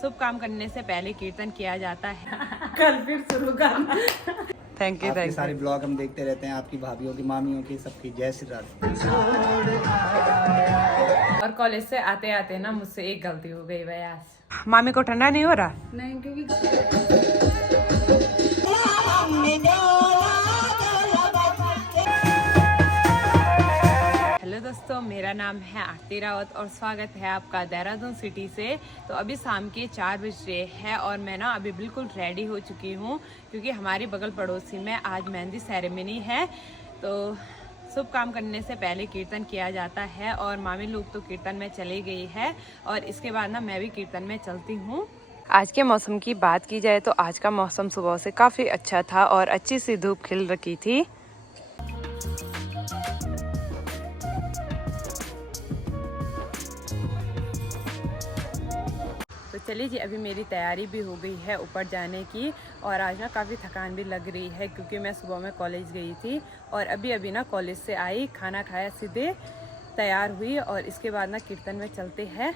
शुभ काम करने से पहले कीर्तन किया जाता है। कल फिर शुरू करना। Thank you. आपके सारे ब्लॉग हम देखते रहते हैं, आपकी भाभीयों की, मामियों की, सबकी। जय श्री राधे। और कॉलेज से आते आते ना मुझसे एक गलती हो गई भाई आज। मामी को ठंडा नहीं हो रहा? नहीं, क्योंकि हेलो दोस्तों, मेरा नाम है आरती रावत और स्वागत है आपका देहरादून सिटी से। तो अभी शाम के 4 बज रहे हैं और मैं ना अभी बिल्कुल रेडी हो चुकी हूँ क्योंकि हमारी बगल पड़ोसी में आज मेहंदी सेरेमनी है। तो शुभ काम करने से पहले कीर्तन किया जाता है और मामी लोग तो कीर्तन में चली गई है और इसके बाद ना मैं भी कीर्तन में चलती हूँ। आज के मौसम की बात की जाए तो आज का मौसम सुबह से काफ़ी अच्छा था और अच्छी सी धूप खिल रखी थी। तो चलिए जी, अभी मेरी तैयारी भी हो गई है ऊपर जाने की और आज ना काफ़ी थकान भी लग रही है क्योंकि मैं सुबह में कॉलेज गई थी और अभी ना कॉलेज से आई, खाना खाया, सीधे तैयार हुई और इसके बाद ना कीर्तन में चलते हैं।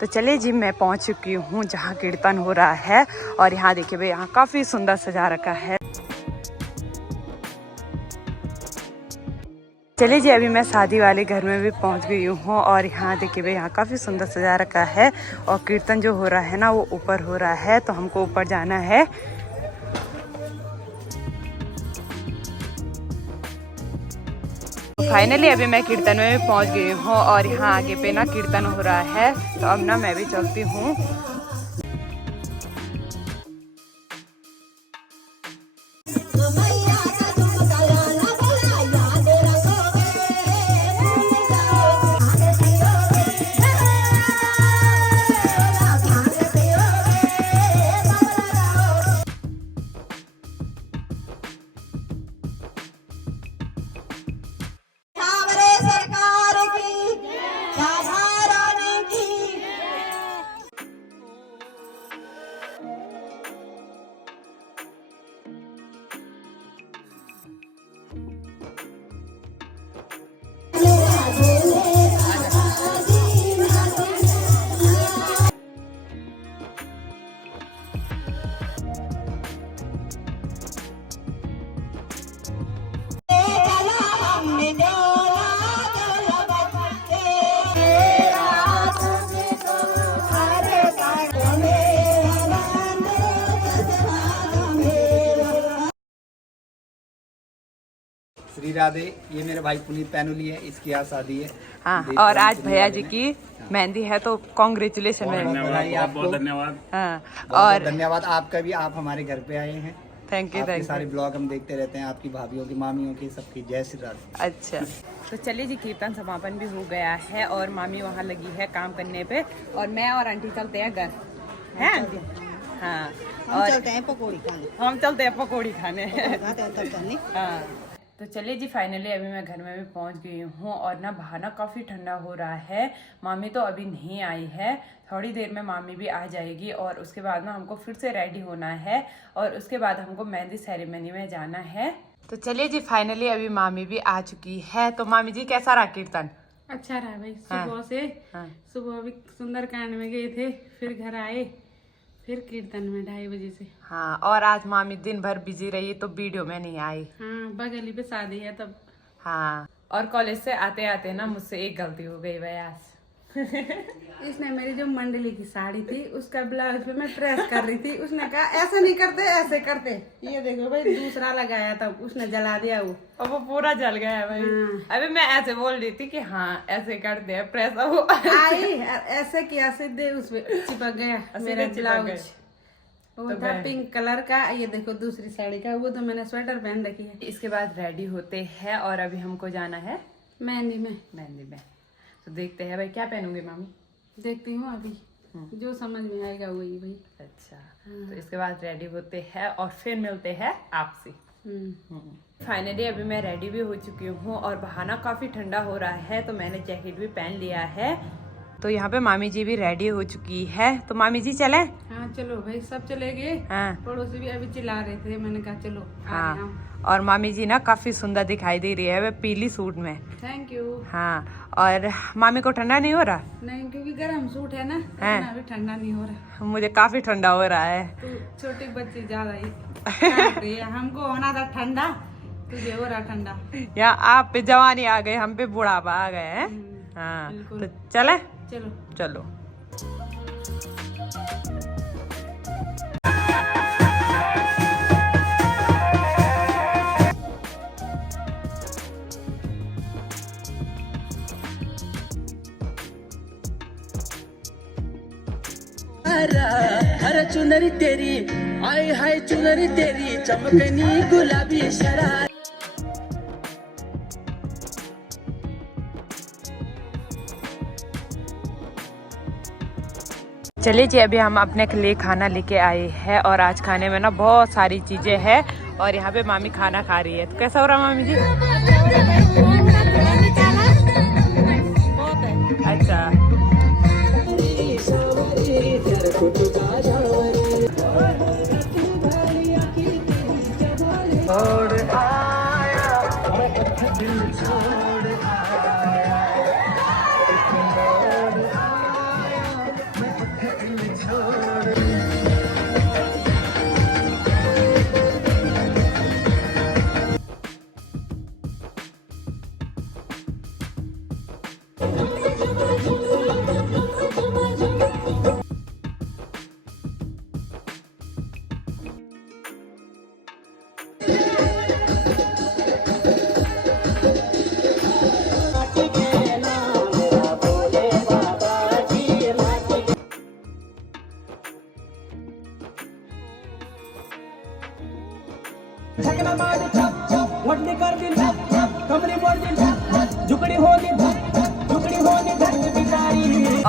तो चलिए जी, मैं पहुंच चुकी हूँ जहाँ कीर्तन हो रहा है और यहाँ देखिए भाई, यहाँ काफ़ी सुंदर सजा रखा है। चलिए जी, अभी मैं शादी वाले घर में भी पहुंच गई हूँ और यहाँ देखिए भाई, यहाँ काफ़ी सुंदर सजा रखा है और कीर्तन जो हो रहा है ना वो ऊपर हो रहा है, तो हमको ऊपर जाना है। फाइनली अभी मैं कीर्तन में भी पहुंच गई हूँ और यहाँ आगे पे ना कीर्तन हो रहा है, तो अब ना मैं भी चलती हूँ। श्री राधे। ये मेरे भाई पुनीत पैनुली है, इसकी आज शादी है। हाँ, और आज भैया जी की मेहंदी है, तो कॉन्ग्रेचुलेशन है। बहुत धन्यवाद। हाँ, और धन्यवाद आपका भी, आप हमारे घर पे आए हैं। Thank you. आपके सारे ब्लॉग हम देखते रहते हैं, आपकी भाभीयों की, मामियों की, सबकी। जय श्री राधे। अच्छा, तो चलिए जी, कीर्तन समापन भी हो गया है और मामी वहाँ लगी है काम करने पे और मैं और आंटी चलते हैं घर। हैं आंटी? हाँ, और चलते हैं पकौड़ी खाने। हम चलते हैं पकौड़ी खाने। चलने। हाँ, तो चलिए जी, फाइनली अभी मैं घर में भी पहुंच गई हूँ और ना बाहर ना काफ़ी ठंडा हो रहा है। मामी तो अभी नहीं आई है, थोड़ी देर में मामी भी आ जाएगी और उसके बाद ना हमको फिर से रेडी होना है और उसके बाद हमको मेहंदी सेरेमनी में जाना है। तो चलिए जी, फाइनली अभी मामी भी आ चुकी है। तो मामी जी, कैसा रहा कीर्तन? अच्छा रहा भाई। हाँ। सुबह से हाँ। सुबह भी सुंदरकांड में गए थे, फिर घर आए, फिर कीर्तन में 2:30 बजे से। हाँ, और आज मामी दिन भर बिजी रही तो वीडियो में नहीं आई। हाँ, बगल ही पे शादी है तब। हाँ, और कॉलेज से आते आते ना मुझसे एक गलती हो गई भाई आज। इसने मेरी जो मंडली की साड़ी थी उसका ब्लाउज पे मैं प्रेस कर रही थी, उसने कहा ऐसे नहीं करते, ऐसे करते। ये देखो भाई, दूसरा लगाया था, उसने जला दिया वो, और वो पूरा जल गया है भाई। हाँ। अभी मैं ऐसे बोल रही थी कि हाँ ऐसे करते हैं प्रेस, वो आई ऐसे किया, सीधे उस पे चिपक गया मेरा चिपक ब्लाउज। गए। वो तो था मैं- पिंक कलर का। ये देखो दूसरी साड़ी का, वो तो मैंने स्वेटर पहन रखी है। इसके बाद रेडी होते हैं और अभी हमको जाना है मेहंदी में। मेहंदी में। तो देखते हैं भाई क्या पहनूंगी मामी। देखती हूँ अभी, जो समझ में आएगा वही भाई। अच्छा, तो इसके बाद रेडी होते हैं और फिर मिलते हैं आपसे। फाइनली अभी मैं रेडी भी हो चुकी हूँ और बाहर ना काफी ठंडा हो रहा है, तो मैंने जैकेट भी पहन लिया है। तो यहाँ पे मामी जी भी रेडी हो चुकी है, तो मामी जी चलें? हाँ हाँ चलो भाई, सब चले गए। हाँ पड़ोसी भी अभी चिल्ला रहे थे, मैंने कहा चलो आ रहे हैं हम। हाँ। और मामी जी ना काफी सुंदर दिखाई दे रही है वे पीली सूट में। Thank you. हाँ, और मामी को ठंडा नहीं हो रहा? नहीं, क्योंकि गर्म सूट है ना, हैं? इतना भी ठंडा नहीं हो रहा। मुझे काफी ठंडा हो रहा है। तो छोटी बच्ची ज्यादा ही काट रही है। हमको होना था ठंडा, तुझे हो रहा ठंडा। यहाँ आप पे जवानी आ गई, हम पे बुढ़ापा आ गए हैं। हाँ बिल्कुल। तो चले, चलो चलो। हर चुनरी तेरी, आय हाय चुनरी तेरी, चमकनी गुलाबी शरार। चलिए जी, अभी हम अपने के लिए खाना लेके आए हैं और आज खाने में ना बहुत सारी चीजें हैं और यहाँ पे मामी खाना खा रही है। तो कैसा हो रहा मामी जी? अच्छा।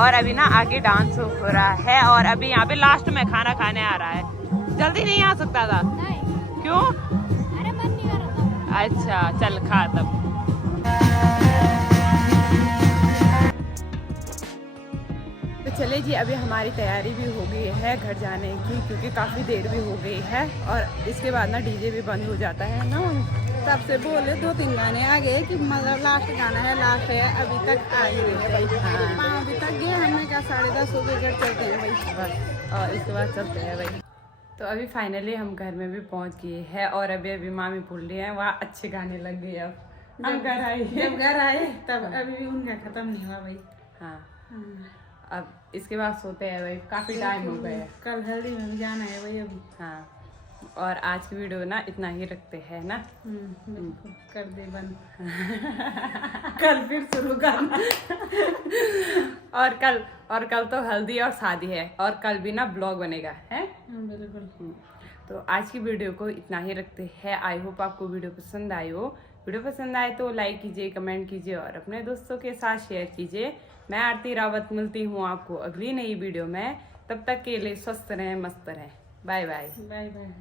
और अभी ना आगे डांस हो रहा है और अभी यहाँ पे लास्ट में खाना खाने आ रहा है। जल्दी नहीं आ सकता था? नहीं। क्यों? अरे मन नहीं कर रहा था। अच्छा चल खा तब। तो चले जी, अभी हमारी तैयारी भी हो गई है घर जाने की, क्योंकि काफ़ी देर भी हो गई है और इसके बाद ना डीजे भी बंद हो जाता है ना। तब से बोले 2-3 गाने आ गए कि मतलब लास्ट गाना है, लास्ट है, अभी तक आ ही रही है भाई। हाँ। 5 बजे तक गए, हमने कहा 10:30 हो गए, घर चलते हैं भाई बस, और इसके बाद चलते हैं भाई। तो अभी फाइनली हम घर में भी पहुंच गए हैं और अभी मामी बोल रही है वहाँ अच्छे गाने लग गए। अब हम घर आए, जब घर आए तब अभी भी उनका खत्म नहीं हुआ भाई। हाँ अब इसके बाद सोते हैं भाई, काफ़ी टाइम हो गया है। कल हल्दी में भी जाना है भाई अभी। हाँ, और आज की वीडियो ना इतना ही रखते हैं ना। बिल्कुल कर दे बंद। कल फिर शुरू कर। और कल तो हल्दी और शादी है और कल भी ना ब्लॉग बनेगा है। बिल्कुल। तो आज की वीडियो को इतना ही रखते हैं। आई होप आपको वीडियो पसंद आई हो। वीडियो पसंद आए तो लाइक कीजिए, कमेंट कीजिए और अपने दोस्तों के साथ शेयर कीजिए। मैं आरती रावत मिलती हूँ आपको अगली नई वीडियो में। तब तक के लिए स्वस्थ रहें, मस्त रहें। Bye bye. Bye bye.